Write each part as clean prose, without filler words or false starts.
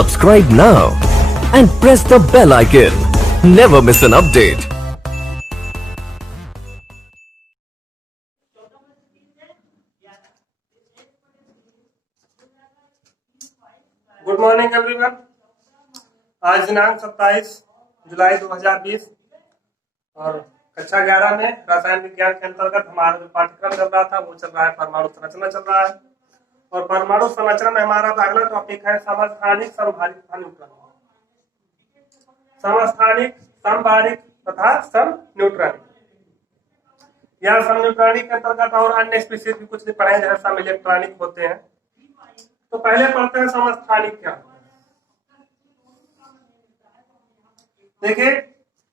Subscribe now and press the bell icon. Never miss an update. Good morning everyone. आज दिनांक 27 जुलाई 2020 और कक्षा 11 में रसायन विज्ञान के अंतर्गत हमारा जो पाठ्यक्रम चल रहा था वो चल रहा है परमाणु संरचना चल रहा है। और परमाणु संरचना में हमारा अगला टॉपिक है समस्थानिक, समभारिक तथा न्यूट्रॉनिक। समस्थानिक, समभारिक तथा समन्यूट्रॉनिक या समन्यूट्रॉनिक के अंतर्गत और अन्य स्पीशीज भी कुछ पढ़े जैसे सम इलेक्ट्रॉनिक होते हैं। तो पहले पढ़ते हैं समस्थानिक क्या होता है। देखिए,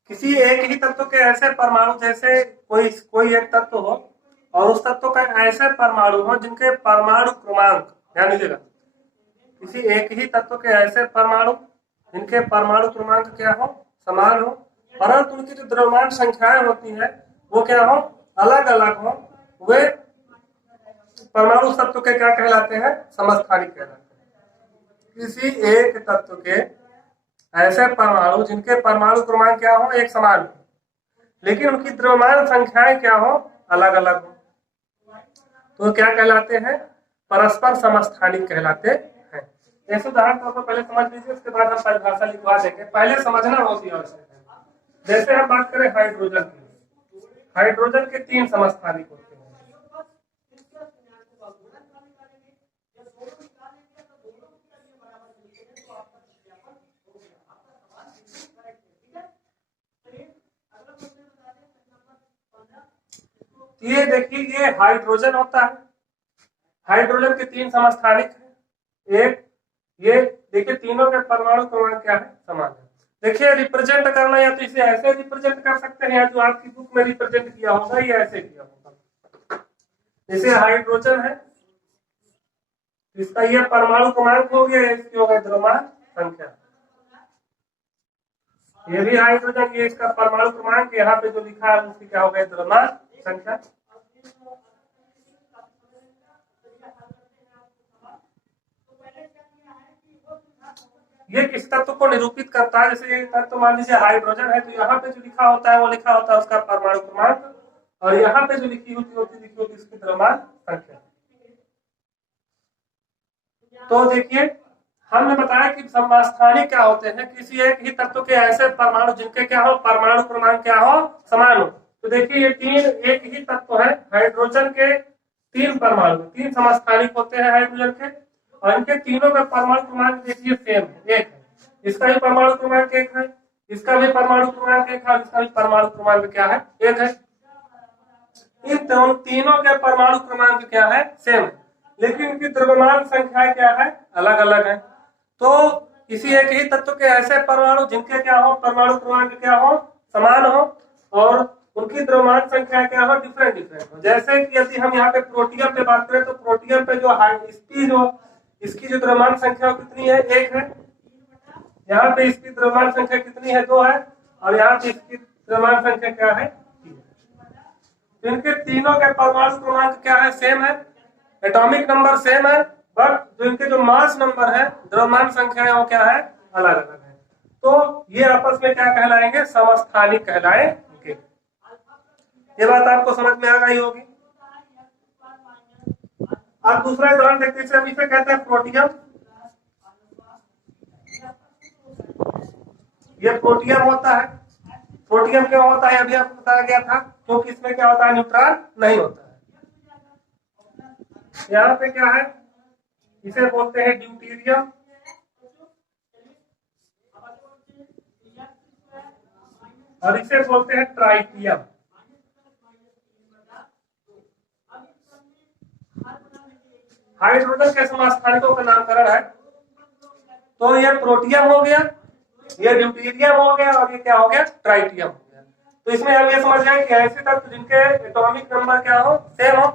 किसी एक ही तत्व के ऐसे परमाणु जैसे कोई एक तत्व हो और उस तत्व का ऐसे परमाणु हो जिनके परमाणु क्रमांक, ध्यान दीजिएगा, किसी एक ही तत्व के ऐसे परमाणु जिनके परमाणु क्रमांक क्या हो, समान हो, परंतु उनकी जो द्रव्यमान संख्याएं होती है वो क्या हो, अलग अलग हो। वे परमाणु तत्व के क्या कहलाते हैं, समस्थानिक कहलाते हैं। किसी एक तत्व के ऐसे परमाणु जिनके परमाणु क्रमांक क्या हो, एक समान हो, लेकिन उनकी द्रव्यमान संख्याएं क्या हो, अलग अलग हो, तो क्या कहलाते हैं, परस्पर समस्थानिक कहलाते हैं। ऐसे उदाहरण तौर पर पहले समझ लीजिए, उसके बाद हम परिभाषा लिखवा देंगे। पहले समझना बहुत ही आवश्यक है। जैसे हम बात करें हाइड्रोजन की, हाइड्रोजन के 3 समस्थानिक होते हैं। ये देखिए, ये हाइड्रोजन होता है। हाइड्रोजन के 3 समस्थानिक है। एक ये देखिए, तीनों के परमाणु क्रमांक क्या है, समान है। देखिए, रिप्रेजेंट करना या तो इसे ऐसे रिप्रेजेंट कर सकते हैं या जो आपकी बुक में रिप्रेजेंट किया होगा ये ऐसे किया होगा। जैसे हाइड्रोजन है, इसका ये परमाणु क्रमांक हो गया, इसकी हो गई द्रव्यमान संख्या। ये भी हाइड्रोजन, ये इसका परमाणु क्रमांक, यहाँ पे जो लिखा है उसकी क्या हो गई, द्रव्यमान संख्या। ये किस तत्व को निरूपित करता है, जैसे ये तत्व मान लीजिए हाइड्रोजन है, तो यहाँ पे जो लिखा होता है वो लिखा होता है उसका परमाणु क्रमांक, और यहाँ पे जो लिखी होती उसकी द्रव्यमान संख्या। तो देखिए, हमने बताया कि समस्थानिक क्या होते हैं, किसी एक ही तत्व के ऐसे परमाणु जिनके क्या हो, परमाणु क्रमांक क्या हो, समान हो। तो देखिए, ये 3 एक ही तत्व है, हाइड्रोजन के 3 परमाणु, 3 समस्थानिक होते हैं हाइड्रोजन के, और इनके तीनों का परमाणु क्रमांक देखिए सेम है, एक है। इसका भी परमाणु क्रमांक 1 है, इसका भी परमाणु क्रमांक 1 है, इसका भी परमाणु क्रमांक क्या है, 1 है। इन तीनों के परमाणु क्रमांक क्या है, सेम है, लेकिन इनकी द्रव्यमान संख्या क्या है, अलग अलग है। तो किसी एक ही तत्व के ऐसे परमाणु जिनके क्या हो, परमाणु क्रमांक क्या हो, समान हो, और उनकी द्रव्यमान संख्या क्या हो, डिफरेंट हो। जैसे कि यदि हम यहाँ पे प्रोटियम पे बात करें तो प्रोटियम पे इसकी जो द्रव्यमान संख्या कितनी है, 1 है। यहाँ पे इसकी द्रव्यमान संख्या कितनी है, 2 है, और यहाँ पे इसकी द्रव्यमान संख्या क्या है, 3। इनके तीनों के परमाणु क्रमांक क्या है, सेम है, एटॉमिक नंबर सेम है, बट जो इनके जो मास नंबर है, द्रव्यमान संख्या है, वो क्या है, अलग अलग है। तो ये आपस में क्या कहलाएंगे, समस्थानिक कहलाएंगे। ये बात आपको समझ में आ गई होगी। अब दूसरा उदाहरण देखते हैं, हम इसे कहते हैं प्रोटियम। ये प्रोटियम होता है। प्रोटियम क्यों होता है, अभी आपको बताया गया था, क्योंकि इसमें क्या होता है, न्यूट्रॉन नहीं होता है। यहाँ पे क्या है, इसे बोलते हैं ड्यूटेरियम, और इसे बोलते हैं ट्राइटियम। हाइड्रोजन के समस्थानिकों का नामकरण है। तो ये प्रोटियम हो गया, ये ड्यूटेरियम हो गया, और ये क्या हो गया, ट्राइटियम हो गया। तो इसमें हम ये समझ गए कि ऐसे तत्व जिनके एटॉमिक नंबर क्या हो, सेम हो,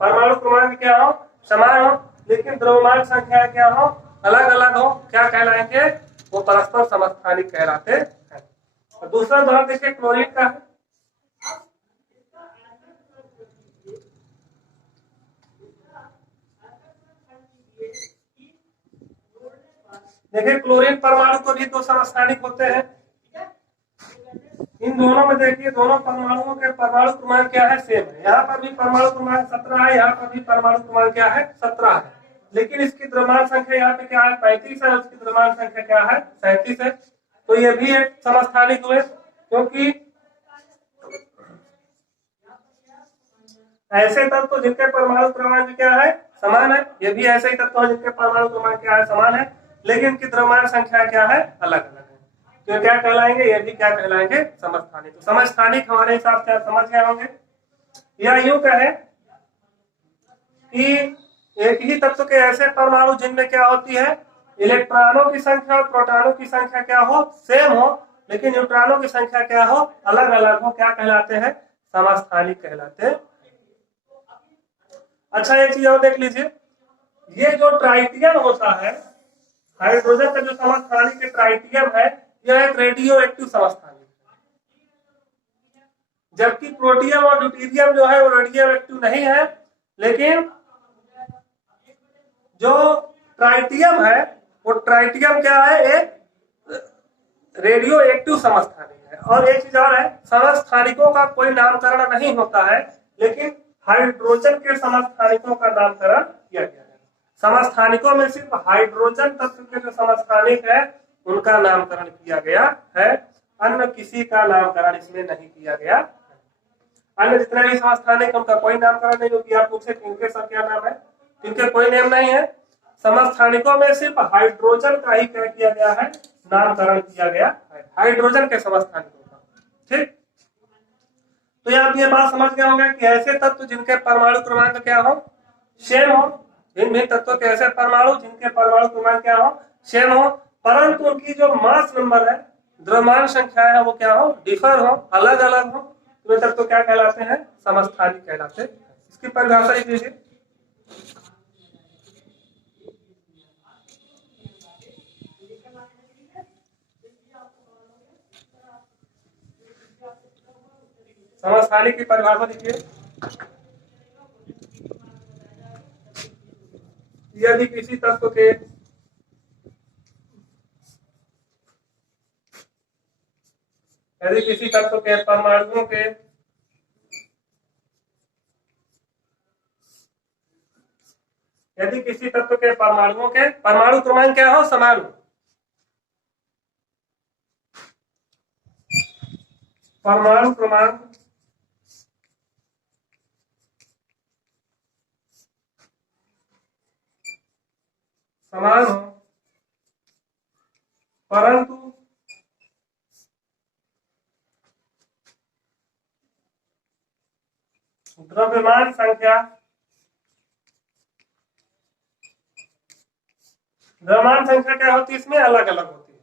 परमाणु क्रमांक क्या हो, समान हो, लेकिन द्रव्यमान संख्या क्या हो, अलग अलग हो, क्या कहलाएंगे, वो परस्पर समस्थानिक कहलाते हैं। और दूसरा उदाहरण देखिए क्लोरीन का है। देखिए क्लोरीन परमाणु को भी दो समस्थानिक होते हैं। इन दोनों में देखिए दोनों परमाणुओं के परमाणु क्रमांक क्या है, सेम है। यहाँ पर भी परमाणु क्रमांक 17 है, यहाँ पर भी परमाणु क्रमांक क्या है, 17 है। लेकिन इसकी द्रव्यमान संख्या यहाँ पे क्या है, 35 है, उसकी द्रव्यमान संख्या क्या है, 37 है। तो ये भी एक समस्थानिक हुए, क्योंकि ऐसे तत्व जिनके परमाणु क्रमांक क्या है, समान है। ये भी ऐसे ही तत्व है जिनके परमाणु क्रमांक क्या है, समान है, लेकिन इनकी द्रव्यमान संख्या क्या है, अलग अलग है। तो क्या कहलाएंगे, ये भी क्या कहलाएंगे, समस्थानिक। तो समस्थानिक हमारे हिसाब से आप समझ गए होंगे। या यूं कहें कि एक ही तत्व के ऐसे परमाणु जिनमें क्या होती है, इलेक्ट्रॉनों की संख्या और प्रोटॉनों की संख्या क्या हो, सेम हो, लेकिन न्यूट्रॉनों की संख्या क्या हो, अलग अलग हो, क्या कहलाते हैं, समस्थानिक कहलाते हैं। अच्छा एक चीज और देख लीजिए, ये जो ट्राइटियम होता है, हाइड्रोजन का जो समस्थानिक ट्राइटियम है, यह एक रेडियो एक्टिव समस्थानिक है। जबकि प्रोटियम और ड्यूटेरियम जो है वो रेडियो एक्टिव नहीं है, लेकिन जो ट्राइटियम है वो ट्राइटियम क्या है, एक रेडियो एक्टिव समस्थानिक है। और एक चीज और है, समस्थानिकों का कोई नामकरण नहीं होता है, लेकिन हाइड्रोजन के समस्थानिकों का नामकरण किया गया है। समस्थानिकों में सिर्फ हाइड्रोजन तत्व के जो समस्थानिक है उनका नामकरण किया गया है, अन्य किसी का नामकरण इसमें नहीं किया गया। अन्य जितने भी समस्थानिक उनका कोई नामकरण नहीं होगी। आप पूछे इनके सब क्या नाम है, इनके कोई नेम नहीं है। समस्थानिकों में सिर्फ हाइड्रोजन का ही क्या किया गया है, नामकरण किया गया है, हाइड्रोजन के समस्थानिकों का। ठीक, तो ये आप ये बात समझ गए होंगे कि ऐसे तत्व जिनके परमाणु क्रमांक क्या हो, सेम हो, भिन्न भिन्न तत्वों के ऐसे परमाणु जिनके परमाणु क्रमांक क्या हो, सेम हो, परंतु उनकी जो मास नंबर है, द्रव्यमान संख्या है, वो क्या हो, डिफर हो, अलग अलग हो, तो तत्व क्या कहलाते हैं, समस्थानिक कहलाते हैं। इसकी परिभाषा लिख लीजिए। समस्थानिक की परिभाषा लिखिए। यदि किसी तत्व के परमाणुओं के परमाणु क्रमांक क्या हो, समान हो, परमाणु क्रमांक समान हो, परंतु द्रव्यमान संख्या क्या होती है, इसमें अलग अलग होती है।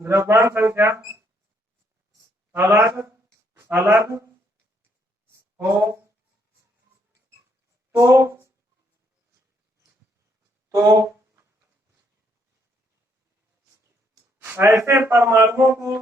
द्रव्यमान संख्या अलग अलग हो तो ऐसे परमाणुओं को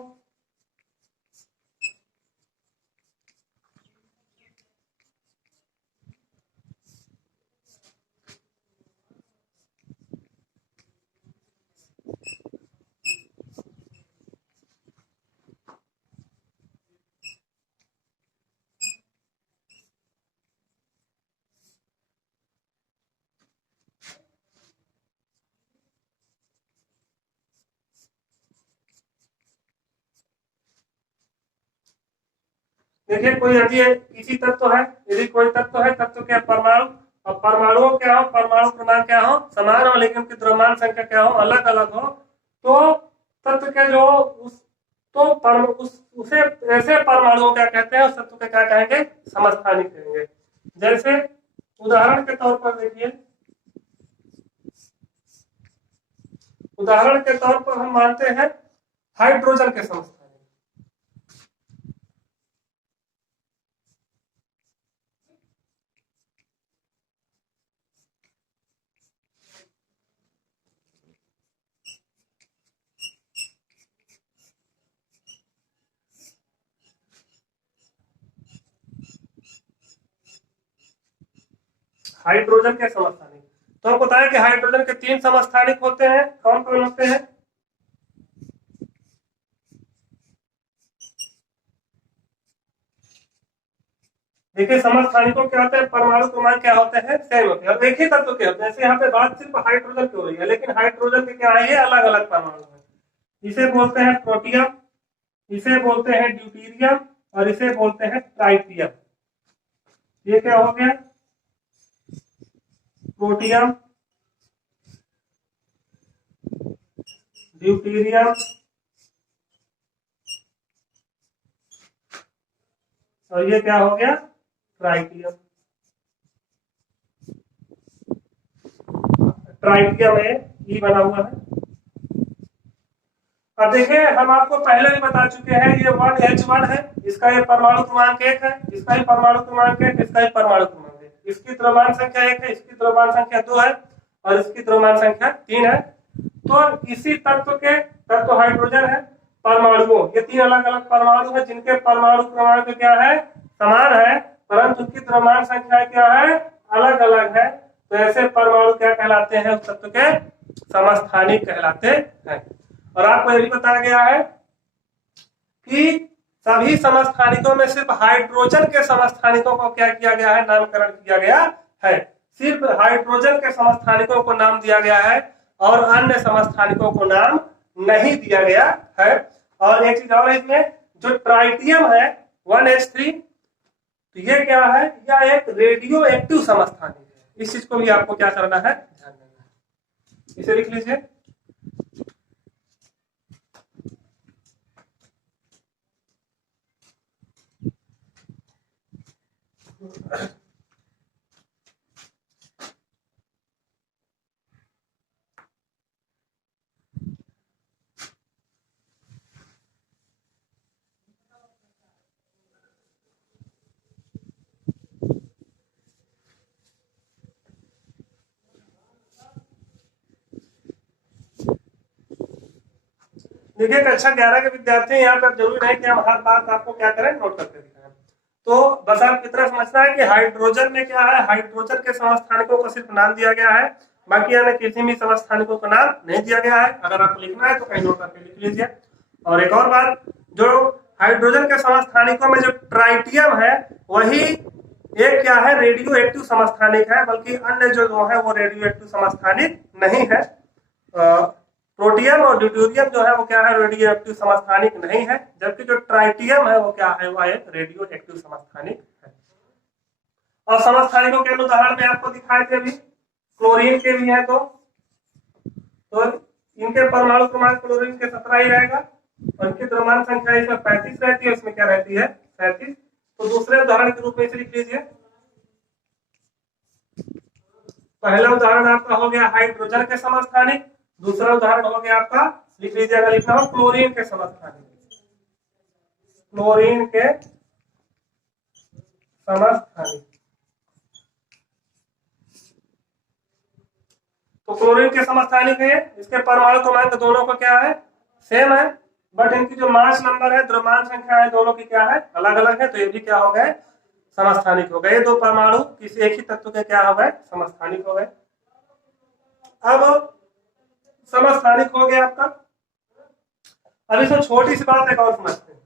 देखिए कोई यदि किसी तत्व है, यदि कोई तत्व है, तत्व के परमाणु और परमाणुओं क्या हो, परमाणु क्रमांक क्या हो, समान हो, लेकिन उनकी द्रव्यमान संख्या क्या हो, अलग अलग हो, तो तत्व के जो उसे ऐसे परमाणुओं क्या कहते हैं, उस तत्व के क्या कहेंगे, समस्थानिक कहेंगे। जैसे उदाहरण के तौर पर देखिए, उदाहरण के तौर पर हम मानते हैं हाइड्रोजन के समस्थानिक। हाइड्रोजन के समस्थानिक। तो हमको बताया कि हाइड्रोजन के 3 समस्थानिक होते हैं। कौन कौन होते हैं? देखिए समस्थानिकों क्या होते हैं, परमाणु क्रमांक क्या होते हैं, सेम होते हैं और एक ही तत्व के होते हैं। जैसे यहाँ पे बात सिर्फ हाइड्रोजन की हो रही है, लेकिन हाइड्रोजन के क्या है, ये अलग अलग परमाणु है। इसे बोलते हैं प्रोटियम, इसे बोलते हैं ड्यूटीरियम और इसे बोलते हैं ट्राइटियम। ये क्या हो गया, प्रोटियम, ड्यूटीरियम और ये क्या हो गया, ट्राइटियम। ट्राइटियम है, ई बना हुआ है। अब देखिए हम आपको पहले भी बता चुके हैं, ये 1H1 है, इसका ये परमाणु क्रमांक 1 है, इसका ही परमाणु क्रमांक 1, इसका ही परमाणु क्रमांक 1, इसकी द्रव्यमान संख्या 1 है, इसकी द्रव्यमान संख्या 2 है और इसकी द्रव्यमान संख्या 3 है। तो इसी तत्व हाइड्रोजन है, परमाणुओं, ये 3 अलग अलग परमाणु है जिनके परमाणु क्रमांक क्या है, समान है, परंतु उनकी द्रव्यमान संख्या क्या है, अलग अलग है। तो ऐसे परमाणु क्या कहलाते हैं, उस तत्व के समस्थानिक कहलाते हैं। और आपको यह भी बताया गया है कि सभी समस्थानिकों में सिर्फ हाइड्रोजन के समस्थानिकों को क्या किया गया है, नामकरण किया गया है। सिर्फ हाइड्रोजन के समस्थानिकों को नाम दिया गया है और अन्य समस्थानिकों को नाम नहीं दिया गया है। और एक चीज और है, इसमें जो ट्राइटियम है 1H3, तो ये क्या है, यह एक रेडियो एक्टिव समस्थानिक है। इस चीज को भी आपको क्या करना है, ध्यान देना है। इसे लिख लीजिए। देखिए कक्षा 11 के विद्यार्थी यहाँ पर जरूरी नहीं कि हम हर बात आपको क्या करें, नोट करके दिखाएं। तो बस आपको इतना समझना है कि हाइड्रोजन में क्या है, हाइड्रोजन के समस्थानिकों को सिर्फ नाम दिया गया है, बाकी अन्य किसी भी समस्थानिकों को नाम नहीं दिया गया है। अगर आपको लिखना है तो कहीं नोट करके लिख लीजिए। और एक और बात, जो हाइड्रोजन के समस्थानिकों में जो ट्राइटियम है वही एक क्या है, रेडियो एक्टिव समस्थानिक है, बल्कि अन्य जो है वो रेडियो एक्टिव समस्थानिक नहीं है। प्रोटियम और ड्यूटेरियम जो है वो क्या है, रेडियो एक्टिव समस्थानिक नहीं है, जबकि जो ट्राइटियम है वो क्या है, वह एक रेडियो एक्टिव समस्थानिक है। और समस्थानिकों के उदाहरण में आपको दिखाए थे अभी, क्लोरीन के भी है, तो इनके परमाणु क्रमांक क्लोरीन के 17 ही रहेगा और इनकी द्रव्यमान संख्या इसमें 35 रहती है, इसमें क्या रहती है, 37। तो दूसरे उदाहरण के रूप में इसे लिख लीजिए। पहला उदाहरण आपका हो गया हाइड्रोजन के समस्थानिक, दूसरा उदाहरण हो गया आपका, लिख लीजिएगा, लिखना हो क्लोरीन के समस्थानिक, क्लोरीन के समस्थानिक। तो क्लोरीन के समस्थानिक है, इसके परमाणु क्रमांक दोनों का क्या है, सेम है, बट इनकी जो मास नंबर है, द्रव्यमान संख्या है, दोनों की क्या है, अलग अलग है। तो ये भी क्या हो गए, समस्थानिक हो गए। दो परमाणु किसी एक ही तत्व के क्या हो गए, समस्थानिक हो गए। अब समस्थानिक हो गया आपका। अब इसमें छोटी सी बात एक और समझते हैं।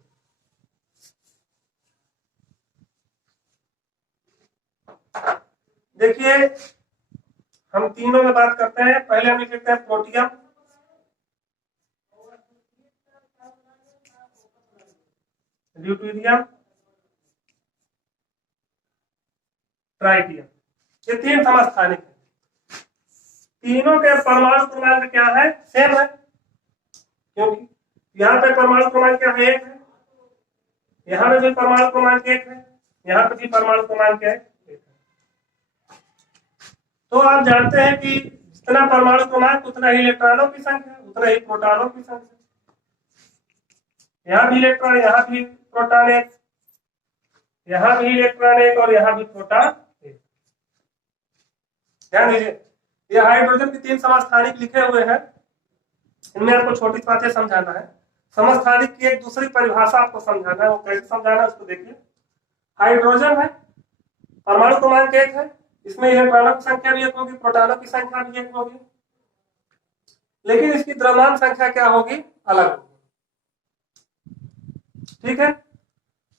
देखिए हम तीनों में बात करते हैं। पहले हम लिख लेते हैं प्रोटियम, ड्यूटेरियम, ट्राइटियम, ये 3 समस्थानिक है। तीनों के परमाणु क्रमांक क्या है, सेम है, क्योंकि यहाँ पे परमाणु क्रमांक क्या है, 1 है, यहाँ पे भी परमाणु क्रमांक 1 है, यहाँ पे भी परमाणु क्रमांक क्या है, 1 है। तो आप जानते हैं कि जितना परमाणु क्रमांक उतना ही इलेक्ट्रॉनों की संख्या, उतना ही प्रोटॉनों की संख्या। यहाँ भी इलेक्ट्रॉन, यहाँ भी प्रोटॉन 1, यहाँ भी इलेक्ट्रॉन 1 और यहाँ भी प्रोटॉन 1। ध्यान दीजिए, ये हाइड्रोजन की 3 समस्थानिक लिखे हुए हैं, इनमें आपको छोटी बातें समझाना है। समस्थानिक की एक दूसरी परिभाषा आपको समझाना है, वो कैसे समझाना है उसको देखिए। हाइड्रोजन है, परमाणु क्रमांक 1 है, इसमें इलेक्ट्रॉनों की संख्या भी एक होगी, प्रोटॉनों की संख्या भी एक होगी, लेकिन इसकी द्रव्यमान संख्या क्या होगी, अलग होगी। ठीक है,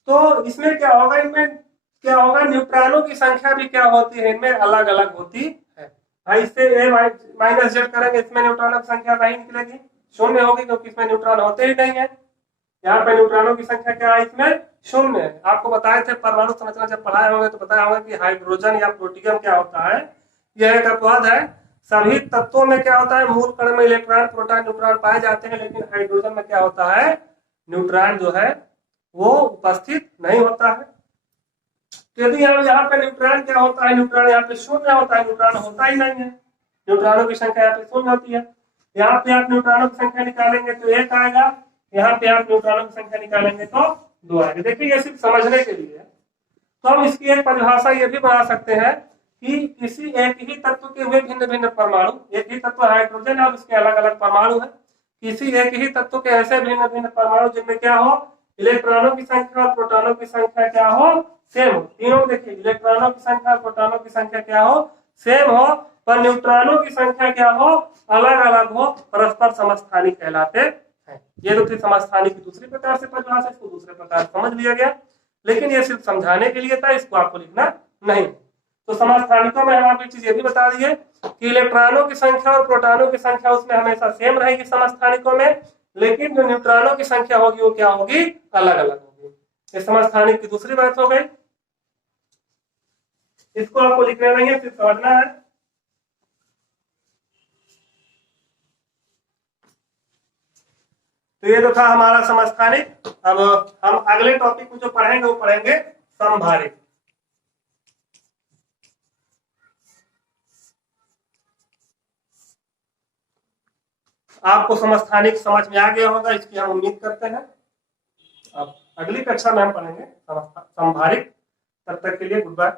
तो इसमें क्या होगा, इनमें क्या होगा, न्यूट्रॉनों की संख्या भी क्या होती है, इनमें अलग अलग होती है। भाई इससे ए माइनस जेड करेंगे, इसमें न्यूट्रॉनों की संख्या नहीं निकलेगी, शून्य होगी, क्योंकि इसमें न्यूट्रॉन होते ही नहीं है। यहाँ पे न्यूट्रॉनों की संख्या क्या है, इसमें शून्य है। आपको बताए थे परमाणु संरचना जब पढ़ाए होंगे तो बताया होगा कि हाइड्रोजन या प्रोटियम क्या होता है, यह एक अपवाद है। सभी तत्वों में क्या होता है, मूल कण में इलेक्ट्रॉन प्रोटॉन न्यूट्रॉन पाए जाते हैं, लेकिन हाइड्रोजन में क्या होता है, न्यूट्रॉन जो है वो उपस्थित नहीं होता है। तो यदि यहाँ पे न्यूट्रॉन क्या होता है, न्यूट्रॉन यहाँ पे शून्य होता है, न्यूट्रॉन होता ही नहीं है, न्यूट्रॉनों की संख्या यहाँ पे शून्य होती है। यहाँ पे आप न्यूट्रॉनों की संख्या निकालेंगे तो एक आएगा, यहाँ पे आप न्यूट्रॉनों की संख्या निकालेंगे तो दो आएगा। देखिए ये सिर्फ समझने के लिए है। तो हम इसकी एक परिभाषा ये भी बना सकते हैं कि किसी एक ही तत्व के हुए भिन्न भिन्न परमाणु, एक ही तत्व हाइड्रोजन है और उसके अलग अलग परमाणु है, किसी एक ही तत्व के ऐसे भिन्न भिन्न परमाणु जिनमें क्या हो, इलेक्ट्रॉनों की संख्या और प्रोटॉनों की संख्या क्या हो, सेम हो। तीनों देखिए, इलेक्ट्रॉनों की संख्या और प्रोटॉनों की संख्या क्या हो, सेम हो, पर न्यूट्रॉनों की संख्या क्या हो, अलग अलग हो, परस्पर समस्थानिक कहलाते हैं। ये तो थी समस्थानिक की दूसरी प्रकार से परिभाषा, इसको दूसरे प्रकार समझ लिया गया, लेकिन ये सिर्फ समझाने के लिए था, इसको आपको लिखना नहीं। तो समस्थानिकों में हम आपको चीज ये भी बता दिए कि इलेक्ट्रॉनों की संख्या और प्रोटॉनों की संख्या उसमें हमेशा सेम रहेगी समस्थानिकों में, लेकिन जो न्यूट्रॉनों की संख्या होगी वो क्या होगी, अलग अलग होगी। ये समस्थानिक की दूसरी बात हो गई, इसको आपको लिखना नहीं है, सिर्फ समझना है। तो ये तो था हमारा समस्थानिक। अब हम अगले टॉपिक को जो पढ़ेंगे वो पढ़ेंगे समभारिक। आपको समस्थानिक समझ में आ गया होगा, इसकी हम उम्मीद करते हैं। अब अगली कक्षा में हम पढ़ेंगे समभारिक। तब तक के लिए गुड बाय।